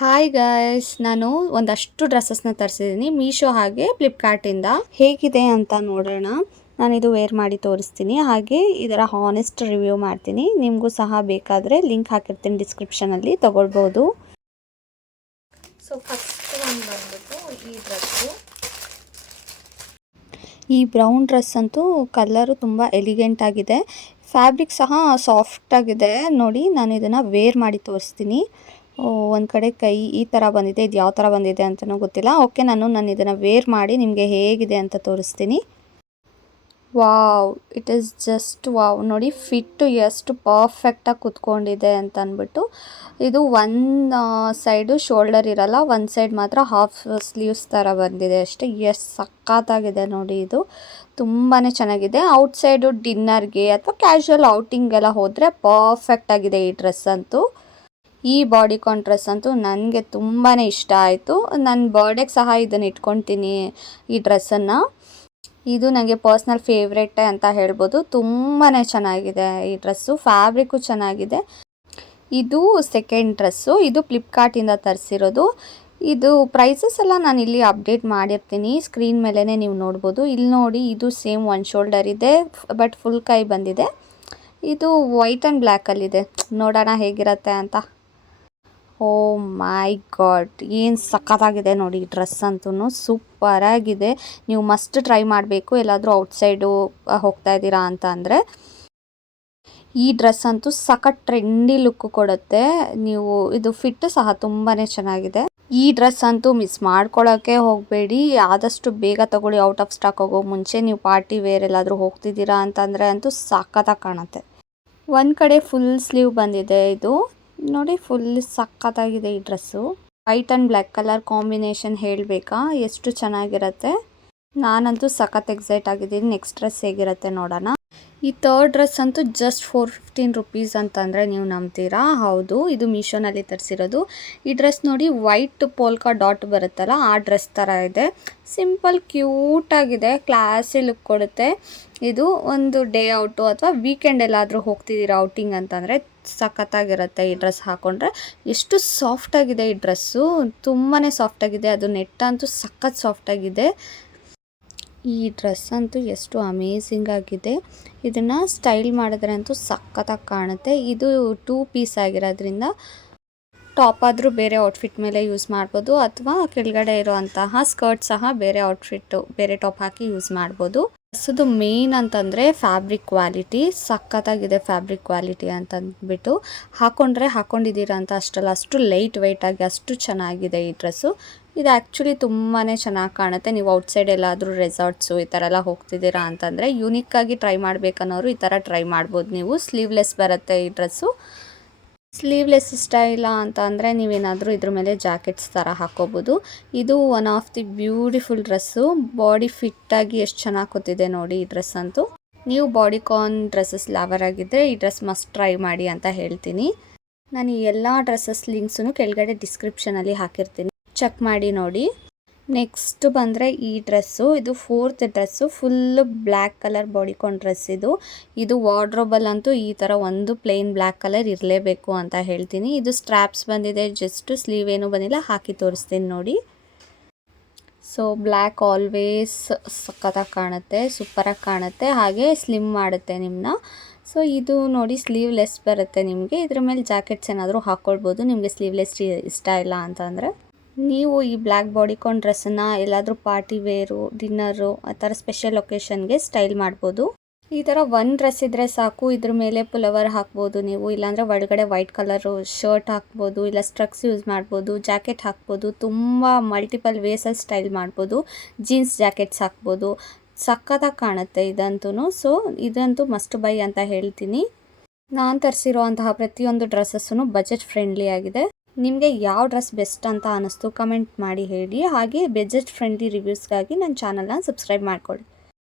Hi guys, ನಾನು ಒಂದಷ್ಟು ಡ್ರೆಸ್ಸಸ್ನ ತರಿಸಿದ್ದೀನಿ ಮೀಶೋ ಹಾಗೆ ಫ್ಲಿಪ್ಕಾರ್ಟಿಂದ. ಹೇಗಿದೆ ಅಂತ ನೋಡೋಣ. ನಾನಿದು ವೇರ್ ಮಾಡಿ ತೋರಿಸ್ತೀನಿ, ಹಾಗೆ ಇದರ ಹಾನೆಸ್ಟ್ ರಿವ್ಯೂ ಮಾಡ್ತೀನಿ. ನಿಮಗೂ ಸಹ ಬೇಕಾದರೆ ಲಿಂಕ್ ಹಾಕಿರ್ತೀನಿ ಡಿಸ್ಕ್ರಿಪ್ಷನಲ್ಲಿ, ತಗೊಳ್ಬೋದು. ಸೊ ಫಸ್ಟ್ ಒಂದು ಬಂದ್ಬಿಟ್ಟು ಈ ಡ್ರೆಸ್ಸು. ಈ ಬ್ರೌನ್ ಡ್ರೆಸ್ ಅಂತೂ ಕಲರು ತುಂಬ ಎಲಿಗೆಂಟ್ ಆಗಿದೆ, ಫ್ಯಾಬ್ರಿಕ್ ಸಹ ಸಾಫ್ಟ್ ಆಗಿದೆ. ನೋಡಿ, ನಾನು ಇದನ್ನು ವೇರ್ ಮಾಡಿ ತೋರಿಸ್ತೀನಿ. ಒಂದು ಕಡೆ ಕೈ ಈ ಥರ ಬಂದಿದೆ, ಇದು ಯಾವ ಥರ ಬಂದಿದೆ ಅಂತಲೂ ಗೊತ್ತಿಲ್ಲ. ಓಕೆ, ನಾನು ಇದನ್ನು ವೇರ್ ಮಾಡಿ ನಿಮಗೆ ಹೇಗಿದೆ ಅಂತ ತೋರಿಸ್ತೀನಿ. Wow, it is just wow. ನೋಡಿ ಫಿಟ್ಟು ಎಷ್ಟು ಪರ್ಫೆಕ್ಟಾಗಿ ಕುತ್ಕೊಂಡಿದೆ ಅಂತ ಅಂದ್ಬಿಟ್ಟು. ಇದು ಒಂದು ಸೈಡು ಶೋಲ್ಡರ್ ಇರಲ್ಲ, ಒಂದು ಸೈಡ್ ಮಾತ್ರ ಹಾಫ್ ಸ್ಲೀವ್ಸ್ ಥರ ಬಂದಿದೆ ಅಷ್ಟೇ. ಎಷ್ಟು ಸಖತ್ತಾಗಿದೆ ನೋಡಿ, ಇದು ತುಂಬಾ ಚೆನ್ನಾಗಿದೆ. ಔಟ್ಸೈಡು ಡಿನ್ನರ್ಗೆ ಅಥವಾ ಕ್ಯಾಶುವಲ್ ಔಟಿಂಗೆಲ್ಲ ಹೋದರೆ ಪರ್ಫೆಕ್ಟ್ ಆಗಿದೆ ಈ ಡ್ರೆಸ್ ಅಂತೂ. ಈ ಬಾಡಿಕಾನ್ ಡ್ರೆಸ್ ಅಂತೂ ನನಗೆ ತುಂಬಾ ಇಷ್ಟ ಆಯಿತು. ನನ್ನ ಬರ್ಡೇಗೆ ಸಹ ಇದನ್ನು ಇಟ್ಕೊತೀನಿ ಈ ಡ್ರೆಸ್ಸನ್ನು. ಇದು ನನಗೆ ಪರ್ಸ್ನಲ್ ಫೇವ್ರೇಟ್ ಅಂತ ಹೇಳ್ಬೋದು. ತುಂಬಾ ಚೆನ್ನಾಗಿದೆ ಈ ಡ್ರೆಸ್ಸು, ಫ್ಯಾಬ್ರಿಕ್ಕು ಚೆನ್ನಾಗಿದೆ. ಇದು ಸೆಕೆಂಡ್ ಡ್ರೆಸ್ಸು, ಇದು ಫ್ಲಿಪ್ಕಾರ್ಟಿಂದ ತರಿಸಿರೋದು. ಇದು ಪ್ರೈಸಸ್ ಎಲ್ಲ ನಾನು ಇಲ್ಲಿ ಅಪ್ಡೇಟ್ ಮಾಡಿರ್ತೀನಿ, ಸ್ಕ್ರೀನ್ ಮೇಲೇ ನೀವು ನೋಡ್ಬೋದು. ಇಲ್ಲಿ ನೋಡಿ, ಇದು ಸೇಮ್ ಒಂದು ಶೋಲ್ಡರ್ ಇದೆ, ಬಟ್ ಫುಲ್ ಕೈ ಬಂದಿದೆ. ಇದು ವೈಟ್ ಆ್ಯಂಡ್ ಬ್ಲ್ಯಾಕಲ್ಲಿದೆ, ನೋಡೋಣ ಹೇಗಿರುತ್ತೆ ಅಂತ. ಓ ಮೈ ಗಾಡ್, ಏನು ಸಖತ್ತಾಗಿದೆ ನೋಡಿ ಈ ಡ್ರೆಸ್ ಅಂತೂ, ಸೂಪರಾಗಿದೆ. ನೀವು ಮಸ್ಟ್ ಟ್ರೈ ಮಾಡಬೇಕು ಎಲ್ಲಾದರೂ ಔಟ್ಸೈಡು ಹೋಗ್ತಾ ಇದ್ದೀರಾ ಅಂತ ಅಂದರೆ. ಈ ಡ್ರೆಸ್ ಅಂತೂ ಸಖತ್ ಟ್ರೆಂಡಿ ಲುಕ್ ಕೊಡುತ್ತೆ. ನೀವು ಇದು ಫಿಟ್ ಸಹ ತುಂಬಾ ಚೆನ್ನಾಗಿದೆ. ಈ ಡ್ರೆಸ್ ಅಂತೂ ಮಿಸ್ ಮಾಡ್ಕೊಳ್ಳೋಕ್ಕೆ ಹೋಗಬೇಡಿ, ಆದಷ್ಟು ಬೇಗ ತಗೊಳ್ಳಿ. ಔಟ್ ಆಫ್ ಸ್ಟಾಕ್ ಹೋಗೋ ಮುಂಚೆ. ನೀವು ಪಾರ್ಟಿ ವೇರ್ ಎಲ್ಲಾದರೂ ಹೋಗ್ತಿದ್ದೀರಾ ಅಂತಂದರೆ ಅಂತೂ ಸಖತ್ತಾಗಿ ಕಾಣುತ್ತೆ. ಒಂದು ಕಡೆ ಫುಲ್ ಸ್ಲೀವ್ ಬಂದಿದೆ, ಇದು ನೋಡಿ ಫುಲ್ ಸಖತ್ತಾಗಿದೆ ಈ dress. White and black colour combination ಹೇಳಬೇಕಾ, ಎಷ್ಟು ಚೆನ್ನಾಗಿರುತ್ತೆ. ನಾನಂತೂ ಸಖತ್ ಎಕ್ಸೈಟ್ ಆಗಿದ್ದೀನಿ. ನೆಕ್ಸ್ಟ್ ಡ್ರೆಸ್ ಹೇಗಿರುತ್ತೆ ನೋಡೋಣ. ಈ ಥರ್ಡ್ ಡ್ರೆಸ್ ಅಂತೂ ಜಸ್ಟ್ 415 ರುಪೀಸ್ ಅಂತಂದರೆ ನೀವು ನಂಬ್ತೀರಾ? ಹೌದು, ಇದು ಮೀಶೋನಲ್ಲಿ ತರಿಸಿರೋದು. ಈ ಡ್ರೆಸ್ ನೋಡಿ, ವೈಟ್ ಪೋಲ್ಕಾ ಡಾಟ್ ಬರುತ್ತಲ್ಲ, ಆ ಡ್ರೆಸ್ ಥರ ಇದೆ. ಸಿಂಪಲ್ ಕ್ಯೂಟಾಗಿದೆ, ಕ್ಲಾಸಿ ಲುಕ್ ಕೊಡುತ್ತೆ. ಇದು ಒಂದು ಡೇ ಔಟು ಅಥವಾ ವೀಕೆಂಡ್ ಎಲ್ಲಾದರೂ ಹೋಗ್ತಿದ್ದೀರಾ ಔಟಿಂಗ್ ಅಂತಂದರೆ ಸಖತ್ತಾಗಿರುತ್ತೆ ಈ ಡ್ರೆಸ್ ಹಾಕ್ಕೊಂಡ್ರೆ. ಎಷ್ಟು ಸಾಫ್ಟಾಗಿದೆ ಈ ಡ್ರೆಸ್ಸು, ತುಂಬಾ ಸಾಫ್ಟಾಗಿದೆ. ಅದು ನೆಟ್ ಅಂತೂ ಸಖತ್ ಸಾಫ್ಟಾಗಿದೆ. ಈ ಡ್ರೆಸ್ ಅಂತೂ ಎಷ್ಟು ಅಮೇಝಿಂಗ್ ಆಗಿದೆ. ಇದನ್ನು ಸ್ಟೈಲ್ ಮಾಡಿದ್ರೆ ಅಂತೂ ಸಖತ್ತಾಗಿ ಕಾಣುತ್ತೆ. ಇದು 2 ಪೀಸ್ ಆಗಿರೋದ್ರಿಂದ ಟಾಪ್ ಆದರೂ ಬೇರೆ ಔಟ್ಫಿಟ್ ಮೇಲೆ ಯೂಸ್ ಮಾಡ್ಬೋದು, ಅಥವಾ ಕೆಳಗಡೆ ಇರೋವಂತಹ ಸ್ಕರ್ಟ್ ಸಹ ಬೇರೆ ಔಟ್ಫಿಟ್ಟು ಬೇರೆ ಟಾಪ್ ಹಾಕಿ ಯೂಸ್ ಮಾಡ್ಬೋದು. ಡ್ರೆಸ್ಸದು ಮೇನ್ ಅಂತಂದರೆ ಫ್ಯಾಬ್ರಿಕ್ ಕ್ವಾಲಿಟಿ ಸಖತ್ತಾಗಿದೆ. ಫ್ಯಾಬ್ರಿಕ್ ಕ್ವಾಲಿಟಿ ಅಂತಂದ್ಬಿಟ್ಟು ಹಾಕ್ಕೊಂಡಿದ್ದೀರಾ ಅಂತ ಅಷ್ಟಲ್ಲ, ಅಷ್ಟು ಲೈಟ್ ವೆಯ್ಟ್ ಆಗಿ ಅಷ್ಟು ಚೆನ್ನಾಗಿದೆ ಈ ಡ್ರೆಸ್ಸು. ಇದು ಆ್ಯಕ್ಚುಲಿ ತುಂಬಾ ಚೆನ್ನಾಗಿ ಕಾಣುತ್ತೆ. ನೀವು ಔಟ್ಸೈಡ್ ಎಲ್ಲಾದರೂ ರೆಸಾರ್ಟ್ಸು ಈ ಥರ ಎಲ್ಲ ಹೋಗ್ತಿದ್ದೀರಾ ಅಂತಂದರೆ ಯೂನಿಕ್ಕಾಗಿ ಟ್ರೈ ಮಾಡಬೇಕನ್ನೋರು ಈ ಥರ ಟ್ರೈ ಮಾಡ್ಬೋದು. ನೀವು ಸ್ಲೀವ್ಲೆಸ್ ಬರುತ್ತೆ ಈ ಡ್ರೆಸ್ಸು. ಸ್ಲೀವ್ಲೆಸ್ ಇಷ್ಟ ಇಲ್ಲ ಅಂತ ಅಂದರೆ ನೀವೇನಾದರೂ ಇದ್ರ ಮೇಲೆ ಜಾಕೆಟ್ಸ್ ಥರ ಹಾಕೋಬೋದು. ಇದು one of the beautiful dress. Body ಫಿಟ್ಟಾಗಿ ಎಷ್ಟು ಚೆನ್ನಾಗಿ ಕೂತಿದೆ ನೋಡಿ ಈ ಡ್ರೆಸ್ ಅಂತೂ. ನೀವು ಬಾಡಿಕಾನ್ ಡ್ರೆಸ್ಸಸ್ ಲವರ್ ಆಗಿದ್ದರೆ ಈ ಡ್ರೆಸ್ ಮಸ್ಟ್ ಟ್ರೈ ಮಾಡಿ ಅಂತ ಹೇಳ್ತೀನಿ. ನಾನು ಈ ಎಲ್ಲ ಡ್ರೆಸ್ಸಸ್ ಲಿಂಕ್ಸನ್ನು ಕೆಳಗಡೆ ಡಿಸ್ಕ್ರಿಪ್ಷನಲ್ಲಿ ಹಾಕಿರ್ತೀನಿ, ಚೆಕ್ ಮಾಡಿ ನೋಡಿ. ನೆಕ್ಸ್ಟ್ ಬಂದರೆ ಈ ಡ್ರೆಸ್ಸು, ಇದು 4th dress. Full black colour bodycon dress ಇದು ವಾರ್ಡ್ರೋಬಲ್ ಅಂತೂ ಈ ಥರ ಒಂದು ಪ್ಲೇನ್ ಬ್ಲ್ಯಾಕ್ ಕಲರ್ ಇರಲೇಬೇಕು ಅಂತ ಹೇಳ್ತೀನಿ. ಇದು ಸ್ಟ್ರ್ಯಾಪ್ಸ್ ಬಂದಿದೆ, ಜಸ್ಟ್ ಸ್ಲೀವ್ ಏನೂ ಬಂದಿಲ್ಲ. ಹಾಕಿ ತೋರಿಸ್ತೀನಿ ನೋಡಿ. ಸೊ ಬ್ಲ್ಯಾಕ್ ಆಲ್ವೇಸ್ ಸಖತ್ತಾಗಿ ಕಾಣುತ್ತೆ, ಸೂಪರಾಗಿ ಕಾಣುತ್ತೆ, ಹಾಗೆ ಸ್ಲಿಮ್ ಮಾಡುತ್ತೆ ನಿಮ್ಮನ್ನ. ಸೊ ಇದು ನೋಡಿ ಸ್ಲೀವ್ಲೆಸ್ ಬರುತ್ತೆ ನಿಮಗೆ. ಇದ್ರ ಮೇಲೆ ಜಾಕೆಟ್ಸ್ ಏನಾದರೂ ಹಾಕ್ಕೊಳ್ಬೋದು ನಿಮಗೆ ಸ್ಲೀವ್ಲೆಸ್ ಇಷ್ಟ ಇಲ್ಲ ಅಂತಂದರೆ. ನೀವು ಈ ಬ್ಲ್ಯಾಕ್ ಬಾಡಿಕಾನ್ ಡ್ರೆಸ್ಸನ್ನು ಎಲ್ಲಾದರೂ ಪಾರ್ಟಿ ವೇರು, ಡಿನ್ನರು ಆ ಥರ ಸ್ಪೆಷಲ್ ಒಕೇಶನ್ಗೆ ಸ್ಟೈಲ್ ಮಾಡ್ಬೋದು. ಈ ಥರ ಒಂದು ಡ್ರೆಸ್ ಇದ್ದರೆ ಸಾಕು. ಇದ್ರ ಮೇಲೆ ಪುಲವರ್ ಹಾಕ್ಬೋದು ನೀವು, ಇಲ್ಲಾಂದರೆ ಒಳಗಡೆ ವೈಟ್ ಕಲರು ಶರ್ಟ್ ಹಾಕ್ಬೋದು, ಇಲ್ಲ ಸ್ಟ್ರಕ್ಸ್ ಯೂಸ್ ಮಾಡ್ಬೋದು, ಜಾಕೆಟ್ ಹಾಕ್ಬೋದು. ತುಂಬ ಮಲ್ಟಿಪಲ್ ವೇಸಲ್ಲಿ ಸ್ಟೈಲ್ ಮಾಡ್ಬೋದು. ಜೀನ್ಸ್ ಜಾಕೆಟ್ಸ್ ಹಾಕ್ಬೋದು, ಸಖತ್ತಾಗಿ ಕಾಣುತ್ತೆ ಇದಂತೂ. ಸೊ ಇದಂತೂ ಮಸ್ಟ್ ಬೈ ಅಂತ ಹೇಳ್ತೀನಿ. ನಾನು ತರಿಸಿರೋ ಅಂತಹ ಪ್ರತಿಯೊಂದು ಡ್ರೆಸ್ಸಸ್ಸೂ ಬಜೆಟ್ ಫ್ರೆಂಡ್ಲಿ ಆಗಿದೆ. ನಿಮಗೆ ಯಾವ ಡ್ರೆಸ್ ಬೆಸ್ಟ್ ಅಂತ ಅನ್ನಿಸ್ತು ಕಮೆಂಟ್ ಮಾಡಿ ಹೇಳಿ. ಹಾಗೆ ಬಜೆಟ್ ಫ್ರೆಂಡ್ಲಿ ರಿವ್ಯೂಸ್ಗಾಗಿ ನನ್ನ ಚಾನಲ್ನ ಸಬ್ಸ್ಕ್ರೈಬ್ ಮಾಡ್ಕೊಳ್ಳಿ.